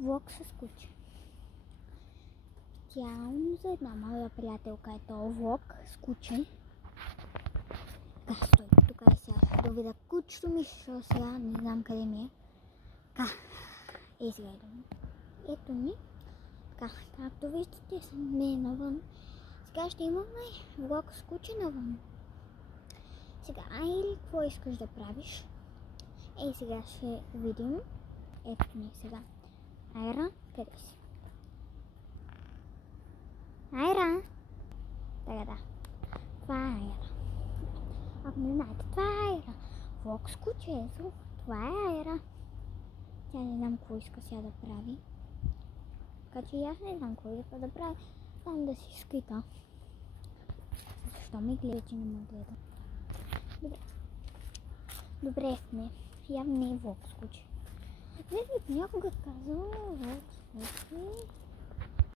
Влог с куче. Специално за една моя приятелка е този влог с куче. Така, стой тук и сега да видя кучето ми, защото сега не знам къде ми е. Така, сега ето ми. Така, както виждате, съм навън. Сега ще имаме влог с куче навън. Сега, или какво искаш да правиш? Сега ще видим. Ето ни сега. Айра, къде си? Айра! Така да. Това е Айра. Ако не знаете, това е Айра. Влог с кучето. Това е Айра. Тя не знам какво иска сега да прави. Така че аз не знам какво иска да прави. Там да си скрита. Защо ме гледа, че не ме гледа? Добре. Добре сме. Явно не е влог с куче. Понякога казвам,